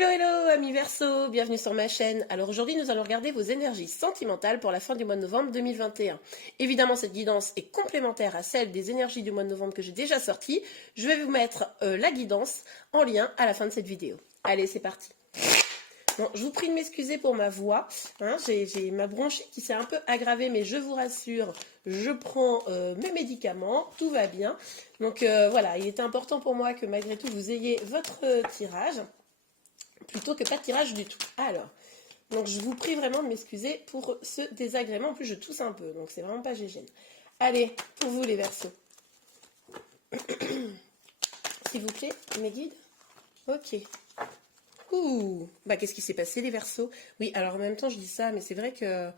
Hello hello amis Verseau, bienvenue sur ma chaîne. Alors aujourd'hui nous allons regarder vos énergies sentimentales pour la fin du mois de novembre 2021. Évidemment cette guidance est complémentaire à celle des énergies du mois de novembre que j'ai déjà sorties. Je vais vous mettre la guidance en lien à la fin de cette vidéo. Allez c'est parti. Bon, je vous prie de m'excuser pour ma voix, hein, j'ai ma bronchite qui s'est un peu aggravée, mais je vous rassure, je prends mes médicaments, tout va bien. Donc voilà, il est important pour moi que malgré tout vous ayez votre tirage, plutôt que pas de tirage du tout. Alors, donc je vous prie vraiment de m'excuser pour ce désagrément, en plus je tousse un peu, donc c'est vraiment pas gégène. Allez, pour vous les Verseaux. S'il vous plaît, mes guides. Ok. Ouh, bah qu'est-ce qui s'est passé les Verseaux? Oui, alors en même temps je dis ça, mais c'est vrai que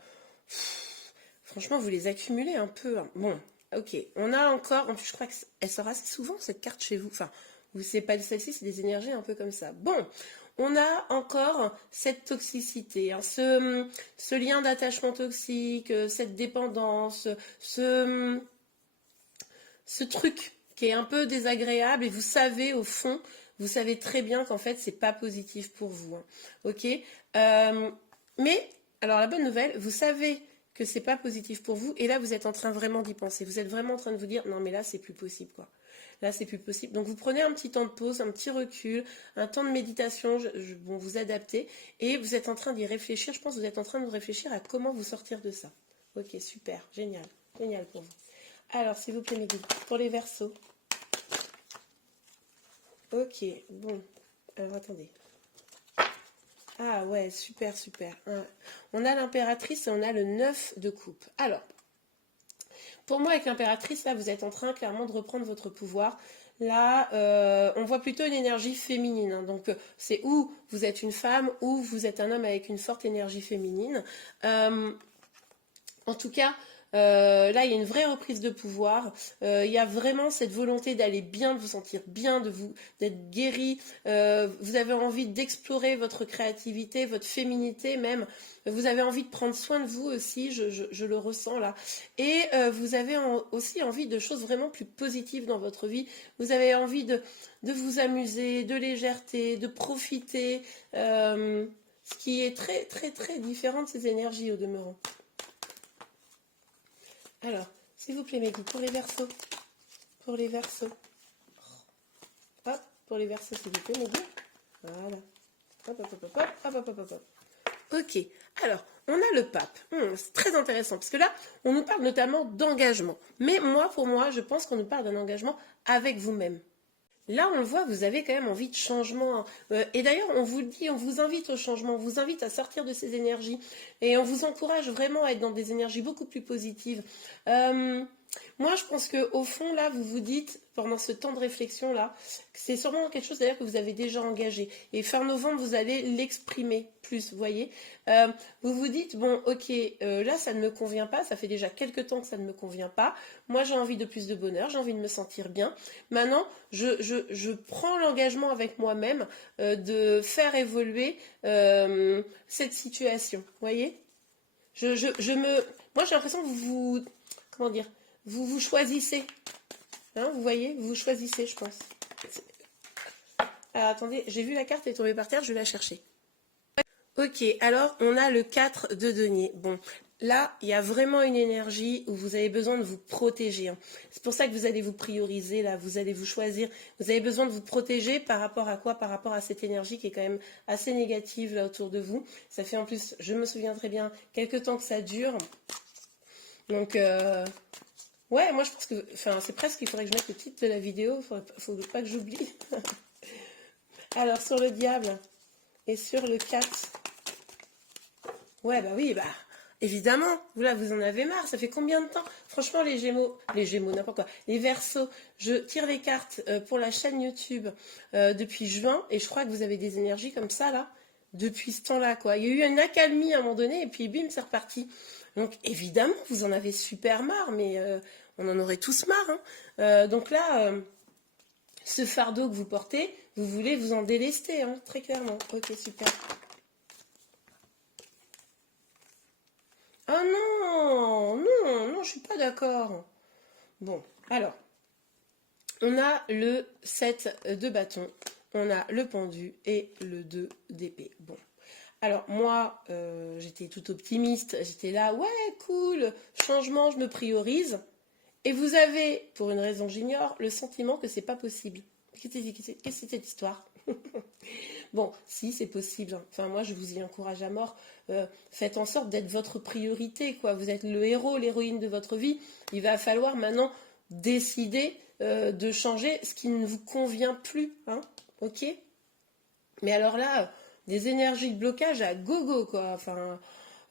franchement vous les accumulez un peu. Hein. Bon, ok, on a encore, en plus je crois qu'elle sort assez souvent cette carte chez vous. Enfin, vous savez pas celle-ci, c'est des énergies un peu comme ça. Bon, on a encore cette toxicité, hein, ce lien d'attachement toxique, cette dépendance, ce truc qui est un peu désagréable et vous savez au fond, vous savez très bien qu'en fait c'est pas positif pour vous, hein. Ok, mais alors la bonne nouvelle, vous savez que c'est pas positif pour vous et là vous êtes en train vraiment d'y penser, vous êtes vraiment en train de vous dire non mais là c'est plus possible quoi. Là c'est plus possible, donc vous prenez un petit temps de pause, un petit recul, un temps de méditation, bon, vous adaptez et vous êtes en train d'y réfléchir. Je pense que vous êtes en train de réfléchir à comment vous sortir de ça. Ok, super, génial, génial pour vous. Alors, s'il vous plaît, mes guides, pour les Verseaux. Ok, bon. Alors, attendez. Ah ouais, super, super. On a l'impératrice et on a le 9 de coupe. Alors, pour moi, avec l'impératrice, là, vous êtes en train clairement de reprendre votre pouvoir. Là, on voit plutôt une énergie féminine. Hein. Donc, c'est ou vous êtes une femme ou vous êtes un homme avec une forte énergie féminine. En tout cas, là, il y a une vraie reprise de pouvoir. Il y a vraiment cette volonté d'aller bien, de vous sentir bien, d'être guéri. Vous avez envie d'explorer votre créativité, votre féminité même. Vous avez envie de prendre soin de vous aussi, je le ressens là. Et vous avez aussi envie de choses vraiment plus positives dans votre vie. Vous avez envie de vous amuser, de légèreté, de profiter. Ce qui est très, très, très différent de ces énergies au demeurant. Alors, s'il vous plaît, mes guides, pour les Verseaux. Pour les Verseaux. Hop, pour les Verseaux, s'il vous plaît, mes guides. Voilà. Hop, hop, hop, hop, hop, hop, hop, hop, hop. Ok, alors, on a le pape. C'est très intéressant, parce que là, on nous parle notamment d'engagement. Mais moi, pour moi, je pense qu'on nous parle d'un engagement avec vous-même. Là, on le voit, vous avez quand même envie de changement. Et d'ailleurs, on vous le dit, on vous invite au changement, on vous invite à sortir de ces énergies. Et on vous encourage vraiment à être dans des énergies beaucoup plus positives. Moi, je pense qu'au fond, là, vous vous dites, pendant ce temps de réflexion-là, que c'est sûrement quelque chose d'ailleurs que vous avez déjà engagé. Et fin novembre, vous allez l'exprimer plus, vous voyez. Vous vous dites, bon, ok, là, ça ne me convient pas, ça fait déjà quelques temps que ça ne me convient pas. Moi, j'ai envie de plus de bonheur, j'ai envie de me sentir bien. Maintenant, je prends l'engagement avec moi-même de faire évoluer cette situation, vous voyez. Moi, j'ai l'impression que comment dire, vous choisissez. Hein, vous voyez, vous choisissez, je pense. Alors, attendez, j'ai vu la carte, elle est tombée par terre, je vais la chercher. Ok, alors, on a le 4 de denier. Bon, là, il y a vraiment une énergie où vous avez besoin de vous protéger. Hein. C'est pour ça que vous allez vous prioriser, là, vous allez vous choisir. Vous avez besoin de vous protéger par rapport à quoi? Par rapport à cette énergie qui est quand même assez négative, là, autour de vous. Ça fait en plus, je me souviens très bien, quelques temps que ça dure. Donc, ouais, moi je pense que, enfin, c'est presque, il faudrait que je mette le titre de la vidéo, faut pas que j'oublie. Alors, sur le diable et sur le 4. Ouais, bah oui, bah, évidemment, là, vous en avez marre, ça fait combien de temps? Franchement, les Gémeaux, n'importe quoi, les Verseaux, je tire les cartes pour la chaîne YouTube depuis juin, et je crois que vous avez des énergies comme ça, là, depuis ce temps-là, quoi. Il y a eu une accalmie à un moment donné, et puis bim, c'est reparti. Donc, évidemment, vous en avez super marre, mais on en aurait tous marre. Hein. Donc là, ce fardeau que vous portez, vous voulez vous en délester, hein, très clairement. Ok, super. Ah non, non, non, je suis pas d'accord. Bon, alors, on a le 7 de bâton. on a le pendu et le 2 d'épée. Bon. Alors moi, j'étais toute optimiste, j'étais là, ouais, cool, changement, je me priorise. Et vous avez, pour une raison que j'ignore, le sentiment que c'est pas possible. Qu'est-ce que c'est cette histoire? Bon, si, c'est possible. Enfin, moi, je vous y encourage à mort. Faites en sorte d'être votre priorité, quoi. Vous êtes le héros, l'héroïne de votre vie. Il va falloir maintenant décider de changer ce qui ne vous convient plus, hein, ok? Mais alors là, des énergies de blocage à gogo, quoi. Enfin,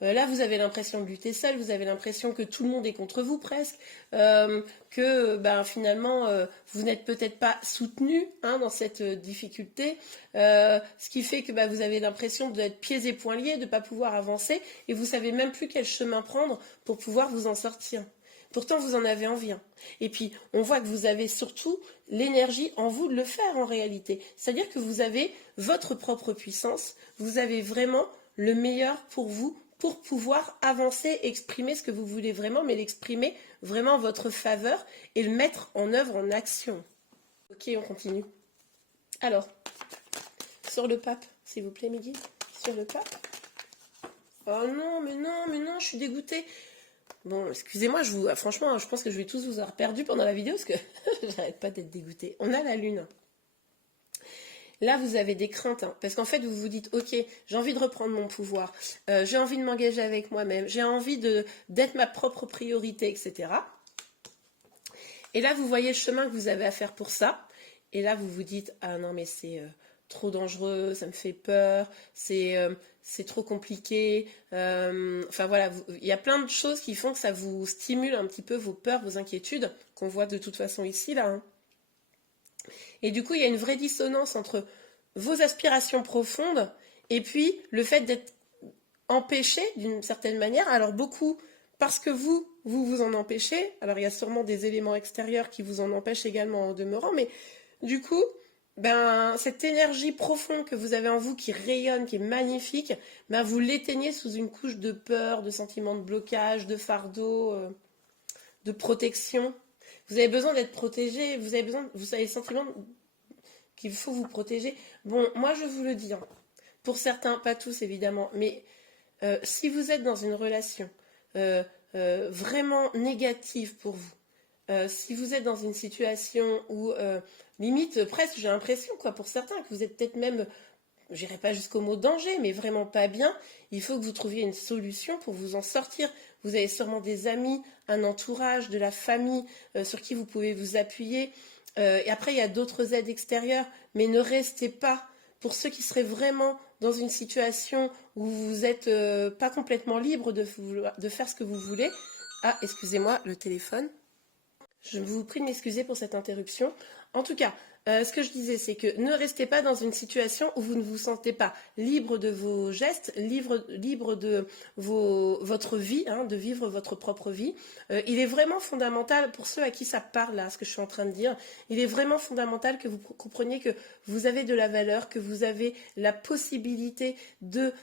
là, vous avez l'impression de lutter seul, vous avez l'impression que tout le monde est contre vous presque, que ben, finalement, vous n'êtes peut-être pas soutenu, hein, dans cette difficulté, ce qui fait que ben, vous avez l'impression d'être pieds et poings liés, de ne pas pouvoir avancer, et vous savez même plus quel chemin prendre pour pouvoir vous en sortir. Pourtant, vous en avez envie, hein. Et puis, on voit que vous avez surtout l'énergie en vous de le faire en réalité. C'est-à-dire que vous avez votre propre puissance, vous avez vraiment le meilleur pour vous, pour pouvoir avancer, exprimer ce que vous voulez vraiment, mais l'exprimer vraiment en votre faveur et le mettre en œuvre, en action. Ok, on continue. Alors, sur le pape, s'il vous plaît, Mehdi, sur le pape. Oh non, mais non, mais non, je suis dégoûtée. Bon, excusez-moi, franchement, je pense que je vais tous vous avoir perdu pendant la vidéo parce que j'arrête pas d'être dégoûtée. On a la lune. Là, vous avez des craintes, hein, parce qu'en fait, vous vous dites, ok, j'ai envie de reprendre mon pouvoir, j'ai envie de m'engager avec moi-même, j'ai envie d'être ma propre priorité, etc. Et là, vous voyez le chemin que vous avez à faire pour ça. Et là, vous vous dites, ah non, mais c'est trop dangereux, ça me fait peur, c'est trop compliqué. Enfin voilà, il y a plein de choses qui font que ça vous stimule un petit peu vos peurs, vos inquiétudes, qu'on voit de toute façon ici, là, hein. Et du coup, il y a une vraie dissonance entre vos aspirations profondes et puis le fait d'être empêché d'une certaine manière. Alors beaucoup, parce que vous en empêchez. Alors il y a sûrement des éléments extérieurs qui vous en empêchent également en demeurant, mais du coup, ben, cette énergie profonde que vous avez en vous qui rayonne, qui est magnifique, ben, vous l'éteignez sous une couche de peur, de sentiment de blocage, de fardeau, de protection. Vous avez besoin d'être protégé, vous avez le sentiment qu'il faut vous protéger. Bon, moi je vous le dis, hein, pour certains, pas tous évidemment, mais si vous êtes dans une relation vraiment négative pour vous, si vous êtes dans une situation où, limite, presque, j'ai l'impression, quoi, pour certains, que vous êtes peut-être même, j'irai pas jusqu'au mot danger, mais vraiment pas bien, il faut que vous trouviez une solution pour vous en sortir. Vous avez sûrement des amis, un entourage, de la famille sur qui vous pouvez vous appuyer. Et après, il y a d'autres aides extérieures, mais ne restez pas. Pour ceux qui seraient vraiment dans une situation où vous n'êtes pas complètement libre de faire ce que vous voulez. Ah, excusez-moi, le téléphone. Je vous prie de m'excuser pour cette interruption. En tout cas, ce que je disais, c'est que ne restez pas dans une situation où vous ne vous sentez pas libre de vos gestes, libre de votre vie, hein, de vivre votre propre vie. Il est vraiment fondamental, pour ceux à qui ça parle, là, ce que je suis en train de dire, il est vraiment fondamental que vous compreniez que vous avez de la valeur, que vous avez la possibilité de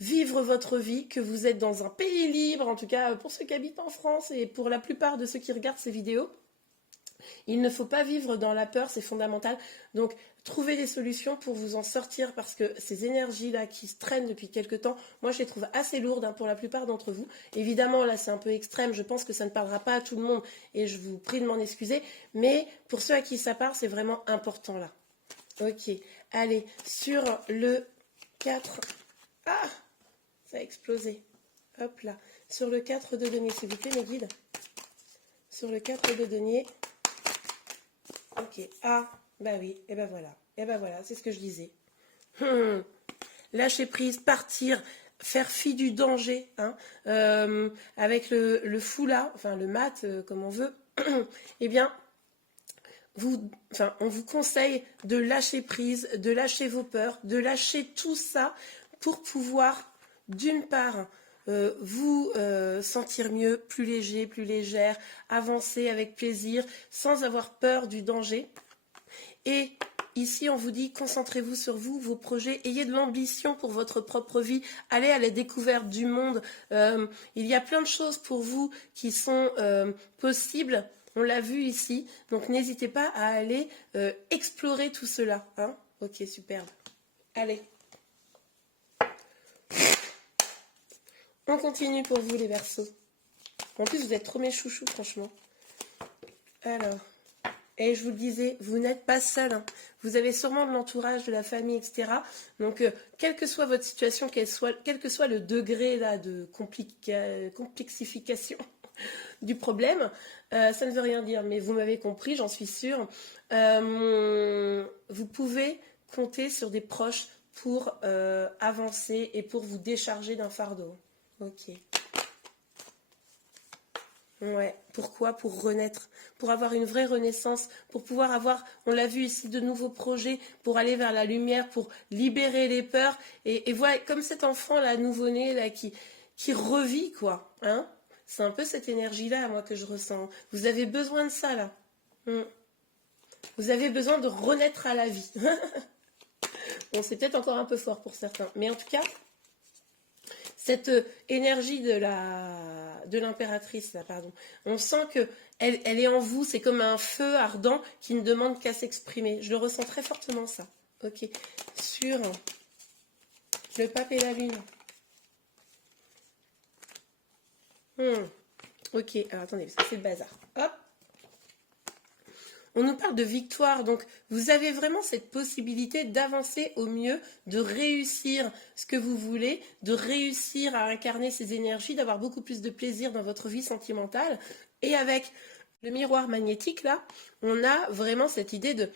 vivre votre vie, que vous êtes dans un pays libre, en tout cas pour ceux qui habitent en France et pour la plupart de ceux qui regardent ces vidéos. Il ne faut pas vivre dans la peur, c'est fondamental. Donc, trouvez des solutions pour vous en sortir parce que ces énergies-là qui se traînent depuis quelque temps, moi je les trouve assez lourdes, hein, pour la plupart d'entre vous. Évidemment, là c'est un peu extrême, je pense que ça ne parlera pas à tout le monde et je vous prie de m'en excuser. Mais pour ceux à qui ça parle, c'est vraiment important là. Ok, allez, sur le 4... Ah, ça a explosé. Hop là. Sur le 4 de denier, s'il vous plaît, mes guides. Sur le 4 de denier... Ok, ah, bah oui, et ben voilà, c'est ce que je disais. Lâcher prise, partir, faire fi du danger, hein, avec le fou là, enfin le mat, comme on veut, eh bien, on vous conseille de lâcher prise, de lâcher vos peurs, de lâcher tout ça pour pouvoir, d'une part, vous sentir mieux, plus léger, plus légère, avancer avec plaisir, sans avoir peur du danger. Et ici, on vous dit, concentrez-vous sur vous, vos projets, ayez de l'ambition pour votre propre vie, allez à la découverte du monde. Il y a plein de choses pour vous qui sont possibles, on l'a vu ici, donc n'hésitez pas à aller explorer tout cela, hein. Ok, superbe. Allez. On continue pour vous les Verseaux. En plus, vous êtes trop mes chouchous, franchement. Alors, et je vous le disais, vous n'êtes pas seul. Hein. Vous avez sûrement de l'entourage, de la famille, etc. Donc, quelle que soit votre situation, quel que soit le degré là, de complexification du problème, ça ne veut rien dire, mais vous m'avez compris, j'en suis sûre. Vous pouvez compter sur des proches pour avancer et pour vous décharger d'un fardeau. Ok. Ouais, pourquoi? Pour renaître, pour avoir une vraie renaissance, pour pouvoir avoir, on l'a vu ici, de nouveaux projets, pour aller vers la lumière, pour libérer les peurs. Et voilà, comme cet enfant là, nouveau-né, là, qui revit, quoi. Hein? C'est un peu cette énergie-là, moi, que je ressens. Vous avez besoin de ça, là. Vous avez besoin de renaître à la vie. Bon, c'est peut-être encore un peu fort pour certains. Mais en tout cas, cette énergie de l'impératrice, là, pardon, on sent que elle est en vous, c'est comme un feu ardent qui ne demande qu'à s'exprimer. Je le ressens très fortement, ça. Ok. Sur le pape et la lune. Ok, alors attendez, parce que c'est le bazar. Hop. On nous parle de victoire, donc vous avez vraiment cette possibilité d'avancer au mieux, de réussir ce que vous voulez, de réussir à incarner ces énergies, d'avoir beaucoup plus de plaisir dans votre vie sentimentale. Et avec le miroir magnétique, là, on a vraiment cette idée de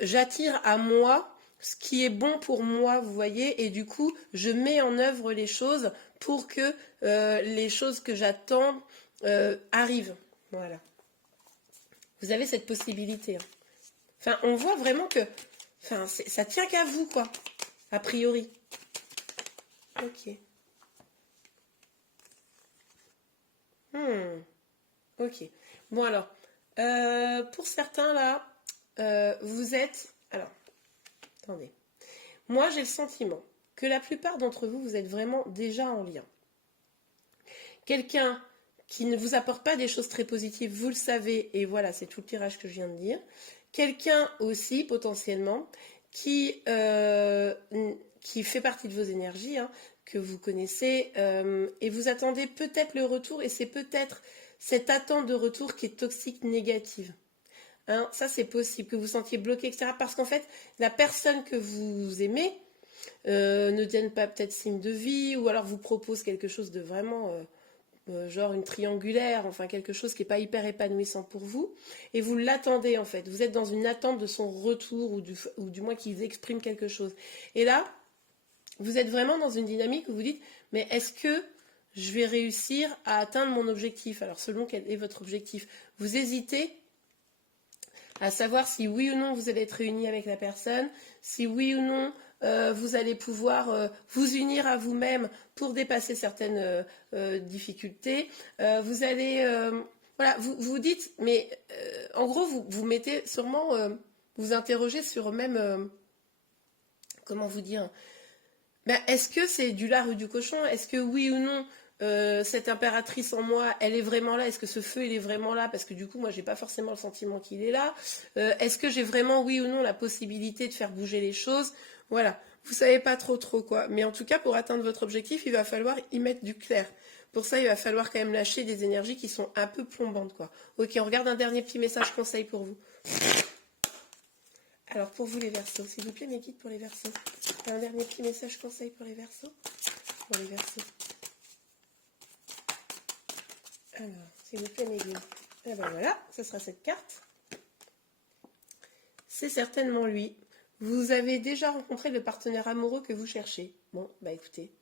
j'attire à moi ce qui est bon pour moi, vous voyez, et du coup, je mets en œuvre les choses pour que les choses que j'attends arrivent. Voilà. Vous avez cette possibilité. Hein. Enfin, on voit vraiment que ça tient qu'à vous, quoi, a priori. Ok. Ok. Bon, alors, pour certains, là, vous êtes... Alors, attendez. Moi, j'ai le sentiment que la plupart d'entre vous, vous êtes vraiment déjà en lien. Quelqu'un qui ne vous apporte pas des choses très positives, vous le savez, et voilà, c'est tout le tirage que je viens de dire. Quelqu'un aussi, potentiellement, qui fait partie de vos énergies, hein, que vous connaissez, et vous attendez peut-être le retour, et c'est peut-être cette attente de retour qui est toxique, négative. Hein, ça, c'est possible, que vous sentiez bloqué, etc. Parce qu'en fait, la personne que vous aimez ne donne pas peut-être signe de vie, ou alors vous propose quelque chose de vraiment... genre une triangulaire, enfin quelque chose qui n'est pas hyper épanouissant pour vous, et vous l'attendez en fait, vous êtes dans une attente de son retour, ou du moins qu'il exprime quelque chose. Et là, vous êtes vraiment dans une dynamique où vous dites, mais est-ce que je vais réussir à atteindre mon objectif? Alors selon quel est votre objectif, vous hésitez à savoir si oui ou non vous allez être réunis avec la personne, si oui ou non vous allez pouvoir vous unir à vous-même pour dépasser certaines difficultés. Vous allez... voilà, vous dites, mais en gros, vous mettez sûrement... vous interrogez sur même... comment vous dire? Ben, est-ce que c'est du lard ou du cochon? Est-ce que oui ou non cette impératrice en moi, elle est vraiment là? Est-ce que ce feu, il est vraiment là? Parce que du coup, moi, j'ai pas forcément le sentiment qu'il est là. Est-ce que j'ai vraiment, oui ou non, la possibilité de faire bouger les choses? Voilà. Vous savez pas trop quoi. Mais en tout cas, pour atteindre votre objectif, il va falloir y mettre du clair. Pour ça, il va falloir quand même lâcher des énergies qui sont un peu plombantes, quoi. Ok, on regarde un dernier petit message conseil pour vous. Alors, pour vous, les Verseaux, s'il vous plaît, mes guides pour les Verseaux. Un dernier petit message conseil pour les Verseaux. Pour les Verseaux. Alors, s'il vous plaît, mes guides. Et ben voilà, ce sera cette carte. C'est certainement lui. Vous avez déjà rencontré le partenaire amoureux que vous cherchez. Bon, bah écoutez.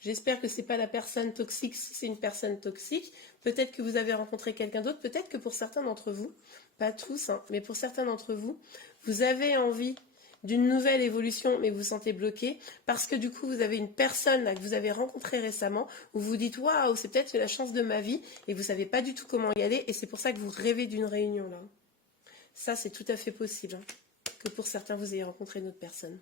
J'espère que c'est pas la personne toxique, si c'est une personne toxique. Peut-être que vous avez rencontré quelqu'un d'autre. Peut-être que pour certains d'entre vous, pas tous, hein, mais pour certains d'entre vous, vous avez envie d'une nouvelle évolution, mais vous vous sentez bloqué, parce que du coup, vous avez une personne là, que vous avez rencontrée récemment, où vous dites, waouh, c'est peut-être la chance de ma vie, et vous ne savez pas du tout comment y aller, et c'est pour ça que vous rêvez d'une réunion là. Ça, c'est tout à fait possible, hein, que pour certains, vous ayez rencontré une autre personne.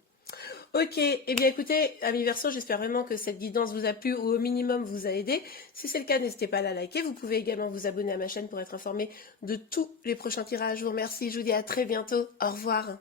Ok, eh bien écoutez, amis Verseaux, j'espère vraiment que cette guidance vous a plu ou au minimum vous a aidé. Si c'est le cas, n'hésitez pas à la liker. Vous pouvez également vous abonner à ma chaîne pour être informé de tous les prochains tirages. Je vous remercie, je vous dis à très bientôt. Au revoir.